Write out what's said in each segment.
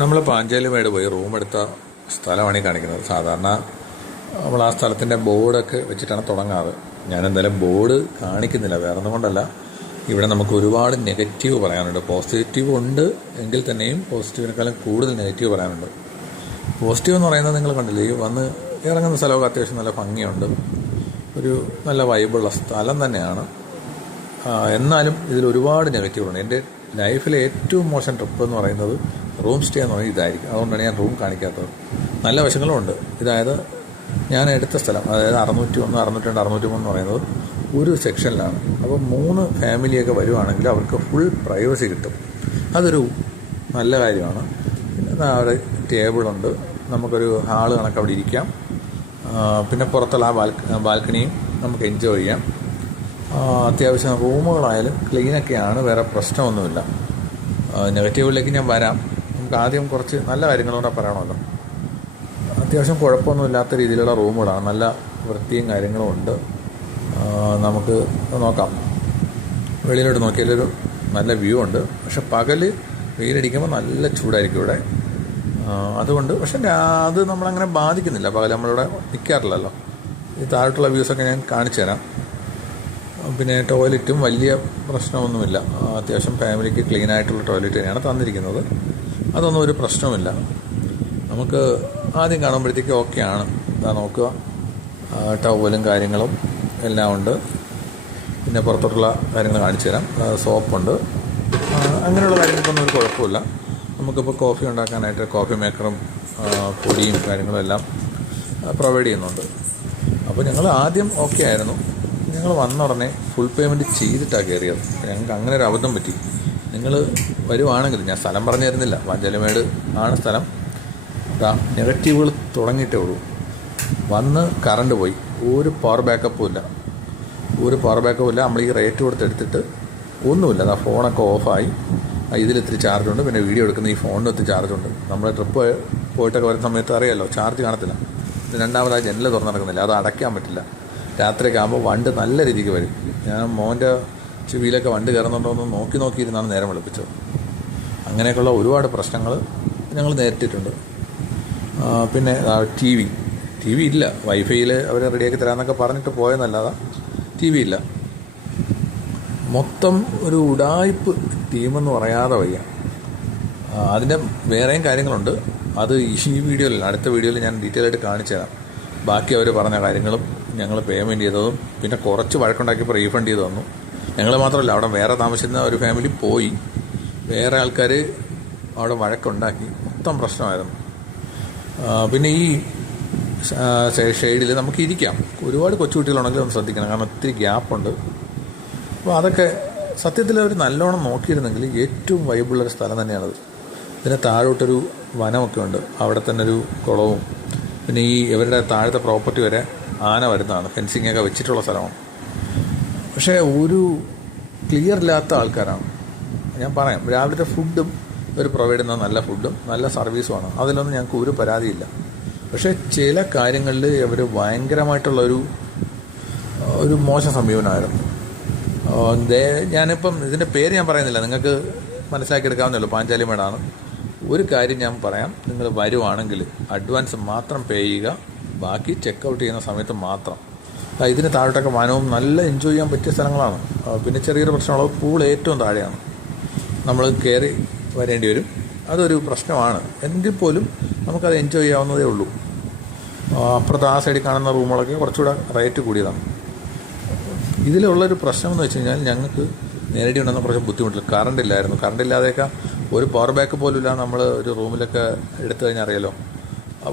നമ്മൾ പാഞ്ചാലിമേട് പോയി റൂം എടുത്ത സ്ഥലമാണ് ഈ കാണിക്കുന്നത്. സാധാരണ നമ്മൾ ആ സ്ഥലത്തിൻ്റെ ബോർഡൊക്കെ വെച്ചിട്ടാണ് തുടങ്ങാറ്. ഞാൻ എന്തായാലും ബോർഡ് കാണിക്കുന്നില്ല, വേറെ ഒന്നും കൊണ്ടല്ല. ഇവിടെ നമുക്ക് ഒരുപാട് നെഗറ്റീവ് പറയാനുണ്ട്. പോസിറ്റീവ് ഉണ്ട് എങ്കിൽ തന്നെയും പോസിറ്റീവിനേക്കാളും കൂടുതൽ നെഗറ്റീവ് പറയാനുണ്ട്. പോസിറ്റീവ് എന്ന് പറയുന്നത് നിങ്ങൾ കണ്ടില്ലേ, ഈ വന്ന് ഇറങ്ങുന്ന സ്ഥലമൊക്കെ അത്യാവശ്യം നല്ല ഭംഗിയുണ്ട്, ഒരു നല്ല വൈബുള്ള സ്ഥലം തന്നെയാണ്. എന്നാലും ഇതിൽ ഒരുപാട് നെഗറ്റീവുണ്ട്. എൻ്റെ ലൈഫിലെ ഏറ്റവും മോശം ട്രിപ്പ് എന്ന് പറയുന്നത് റൂം സ്റ്റേ എന്ന് പറയുന്നത് ഇതായിരിക്കും. അതുകൊണ്ടാണ് ഞാൻ റൂം കാണിക്കാത്തത്. നല്ല വശങ്ങളും ഉണ്ട്. ഇതായത് ഞാൻ എടുത്ത സ്ഥലം, അതായത് 601, 602, 603 എന്ന് പറയുന്നത് ഒരു സെക്ഷനിലാണ്. അപ്പോൾ 3 ഫാമിലിയൊക്കെ വരുവാണെങ്കിൽ അവർക്ക് ഫുൾ പ്രൈവസി കിട്ടും. അതൊരു നല്ല കാര്യമാണ്. പിന്നെ അവിടെ ടേബിളുണ്ട്, നമുക്കൊരു ഹാള് കണക്ക് അവിടെ ഇരിക്കാം. പിന്നെ പുറത്തുള്ള ആ ബാൽക്കണിയും നമുക്ക് എൻജോയ് ചെയ്യാം. അത്യാവശ്യം റൂമുകളായാലും ക്ലീനൊക്കെയാണ്, വേറെ പ്രശ്നമൊന്നുമില്ല. നെഗറ്റീവിലേക്ക് ഞാൻ വരാം. നമുക്ക് ആദ്യം കുറച്ച് നല്ല കാര്യങ്ങളൂടെ പറയണമല്ലോ. അത്യാവശ്യം കുഴപ്പമൊന്നുമില്ലാത്ത രീതിയിലുള്ള റൂമുകളാണ്, നല്ല വൃത്തിയും കാര്യങ്ങളും ഉണ്ട്. നമുക്ക് നോക്കാം. വെളിയിലോട്ട് നോക്കിയാലൊരു നല്ല വ്യൂ ഉണ്ട്. പക്ഷെ പകൽ വെയിലടിക്കുമ്പോൾ നല്ല ചൂടായിരിക്കും ഇവിടെ. അതുകൊണ്ട് പക്ഷെ അത് നമ്മളങ്ങനെ ബാധിക്കുന്നില്ല. പകൽ നമ്മളിവിടെ നിൽക്കാറില്ലല്ലോ. ഈ താഴോട്ടുള്ള വ്യൂസൊക്കെ ഞാൻ കാണിച്ചു തരാം. പിന്നെ ടോയ്ലറ്റും വലിയ പ്രശ്നമൊന്നുമില്ല. അത്യാവശ്യം ഫാമിലിക്ക് ക്ലീൻ ആയിട്ടുള്ള ടോയ്ലറ്റ് തന്നെയാണ് തന്നിരിക്കുന്നത്. അതൊന്നും ഒരു പ്രശ്നമില്ല. നമുക്ക് ആദ്യം കാണുമ്പോഴത്തേക്ക് ഓക്കെയാണ്. ഇതാ നോക്കുക, ടവലും കാര്യങ്ങളും എല്ലാം ഉണ്ട്. പിന്നെ പുറത്തോട്ടുള്ള കാര്യങ്ങൾ കാണിച്ചു തരാം. സോപ്പുണ്ട്, അങ്ങനെയുള്ള കാര്യങ്ങൾക്കൊന്നും ഒരു കുഴപ്പമില്ല. നമുക്കിപ്പോൾ കോഫി ഉണ്ടാക്കാനായിട്ട് കോഫി മേക്കറും പൊടിയും കാര്യങ്ങളും എല്ലാം പ്രൊവൈഡ് ചെയ്യുന്നുണ്ട്. അപ്പോൾ ഞങ്ങൾ ആദ്യം ഓക്കെ ആയിരുന്നു. ഞങ്ങൾ വന്ന ഉടനെ ഫുൾ പേയ്മെൻറ്റ് ചെയ്തിട്ടാണ് കയറിയത്. ഞങ്ങൾക്ക് അങ്ങനെ ഒരു അബദ്ധം പറ്റി. നിങ്ങൾ വരുവാണെങ്കിൽ, ഞാൻ സ്ഥലം പറഞ്ഞു തരുന്നില്ല, പാഞ്ചാലിമേട് ആണ് സ്ഥലം. നെഗറ്റീവുകൾ തുടങ്ങിയിട്ടേ ഉള്ളൂ. വന്ന് കറണ്ട് പോയി, ഒരു പവർ ബാക്കപ്പും ഇല്ല. നമ്മൾ ഈ റേറ്റ് കൊടുത്തെടുത്തിട്ട് ഒന്നുമില്ല. അതാ ഫോണൊക്കെ ഓഫായി. ഇതിലിത്തിരി ചാർജുണ്ട്, പിന്നെ വീഡിയോ എടുക്കുന്ന ഈ ഫോണിന് ഒത്തിരി ചാർജുണ്ട്. നമ്മൾ ട്രിപ്പ് പോയിട്ടൊക്കെ വരുന്ന സമയത്ത് അറിയാമല്ലോ, ചാർജ് കാണത്തില്ല. രണ്ടാമത് ആ ജനൽ തുറന്ന് നടക്കുന്നില്ല, അത് അടയ്ക്കാൻ പറ്റില്ല. രാത്രിയൊക്കെ ആകുമ്പോൾ വണ്ട് നല്ല രീതിക്ക് വരും. ഞാൻ മോൻ്റെ ചെവിയിലൊക്കെ വണ്ട് കയറുന്നുണ്ടോ എന്ന് നോക്കിയിരുന്നാണ് നേരം വെളുപ്പിച്ചത്. അങ്ങനെയൊക്കെയുള്ള ഒരുപാട് പ്രശ്നങ്ങൾ ഞങ്ങൾ നേരിട്ടിട്ടുണ്ട്. പിന്നെ ടി വി ഇല്ല. വൈഫൈയിൽ അവർ റെഡിയാക്കി തരാമെന്നൊക്കെ പറഞ്ഞിട്ട് പോയെന്നല്ലാതെ ടി വി ഇല്ല. മൊത്തം ഒരു ഉഡായിപ്പ് ടീമെന്ന് പറയാതെ വയ്യ. അതിൻ്റെ വേറെയും കാര്യങ്ങളുണ്ട്. അത് ഈ വീഡിയോയിൽ, അടുത്ത വീഡിയോയിൽ ഞാൻ ഡീറ്റെയിൽ ആയിട്ട് കാണിച്ചു തരാം. ബാക്കി അവർ പറഞ്ഞ കാര്യങ്ങളും ഞങ്ങൾ പേയ്മെൻറ്റ് ചെയ്തതും പിന്നെ കുറച്ച് വഴക്കുണ്ടാക്കിയപ്പോൾ റീഫണ്ട് ചെയ്ത് തന്നു. ഞങ്ങൾ മാത്രമല്ല, അവിടെ വേറെ താമസിക്കുന്ന ഒരു ഫാമിലി പോയി. വേറെ ആൾക്കാർ അവിടെ വഴക്കുണ്ടാക്കി, മൊത്തം പ്രശ്നമായിരുന്നു. പിന്നെ ഈ ഷെയ്ഡിൽ നമുക്ക് ഇരിക്കാം. ഒരുപാട് കൊച്ചുകുട്ടികളുണ്ടെങ്കിൽ ഒന്ന് ശ്രദ്ധിക്കണം, കാരണം ഒത്തിരി ഗ്യാപ്പുണ്ട്. അപ്പോൾ അതൊക്കെ സത്യത്തിൽ അവർ നല്ലോണം നോക്കിയിരുന്നെങ്കിൽ ഏറ്റവും വൈബുള്ളൊരു സ്ഥലം തന്നെയാണത്. ഇതിന് താഴോട്ടൊരു വനമൊക്കെ ഉണ്ട്, അവിടെ തന്നെ ഒരു കുളവും. പിന്നെ ഈ ഇവരുടെ താഴത്തെ പ്രോപ്പർട്ടി വരെ ആന വരുന്നതാണ്, ഫെൻസിങ്ങൊക്കെ വെച്ചിട്ടുള്ള സ്ഥലമാണ്. പക്ഷേ ഒരു ക്ലിയർ ഇല്ലാത്ത ആൾക്കാരാണ്. ഞാൻ പറയാം, രാവിലത്തെ ഫുഡും ഇവർ പ്രൊവൈഡ് ചെയ്യുന്ന നല്ല ഫുഡും നല്ല സർവീസുമാണ്. അതിലൊന്നും ഞങ്ങൾക്ക് ഒരു പരാതിയില്ല. പക്ഷേ ചില കാര്യങ്ങളിൽ ഇവർ ഭയങ്കരമായിട്ടുള്ളൊരു മോശം സമീപനമായിരുന്നു. ഞാനിപ്പം ഇതിൻ്റെ പേര് ഞാൻ പറയുന്നില്ല, നിങ്ങൾക്ക് മനസ്സിലാക്കിയെടുക്കാവുന്നേ ഉള്ളൂ. പാഞ്ചാലിമേടാണ്. ഒരു കാര്യം ഞാൻ പറയാം, നിങ്ങൾ വരുവാണെങ്കിൽ അഡ്വാൻസ് മാത്രം പേ ചെയ്യുക, ബാക്കി ചെക്കൗട്ട് ചെയ്യുന്ന സമയത്ത് മാത്രം. ഇതിന് താഴോട്ടൊക്കെ വനവും നല്ല എൻജോയ് ചെയ്യാൻ പറ്റിയ സ്ഥലങ്ങളാണ്. പിന്നെ ചെറിയൊരു പ്രശ്നമുള്ളത്, പൂൾ ഏറ്റവും താഴെയാണ്, നമ്മൾ കയറി വരേണ്ടി വരും. അതൊരു പ്രശ്നമാണ്. എങ്കിൽ പോലും നമുക്കത് എൻജോയ് ചെയ്യാവുന്നതേ ഉള്ളൂ. അപ്പുറത്ത് ആ സൈഡിൽ കാണുന്ന റൂമുകളൊക്കെ കുറച്ചുകൂടെ റേറ്റ് കൂടിയതാണ്. ഇതിലുള്ളൊരു പ്രശ്നം എന്ന് വെച്ച് കഴിഞ്ഞാൽ, ഞങ്ങൾക്ക് നേരിടേണ്ടി വന്ന കുറച്ച് ബുദ്ധിമുട്ടില്ല. കറണ്ട് ഇല്ലായിരുന്നു. കറണ്ട് ഇല്ലാതെയൊക്കെ ഒരു പവർ ബാക്ക് പോലും ഇല്ല. നമ്മൾ ഒരു റൂമിലൊക്കെ എടുത്തു കഴിഞ്ഞാൽ അറിയാലോ,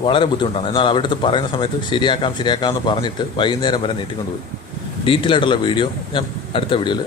വളരെ ബുദ്ധിമുട്ടാണ്. എന്നാൽ അവിടെ അടുത്ത് പറയുന്ന സമയത്ത് ശരിയാക്കാമെന്ന് പറഞ്ഞിട്ട് വൈകുന്നേരം വരെ നീട്ടിക്കൊണ്ടുപോയി. ഡീറ്റെയിൽ ആയിട്ടുള്ള വീഡിയോ ഞാൻ അടുത്ത വീഡിയോയിൽ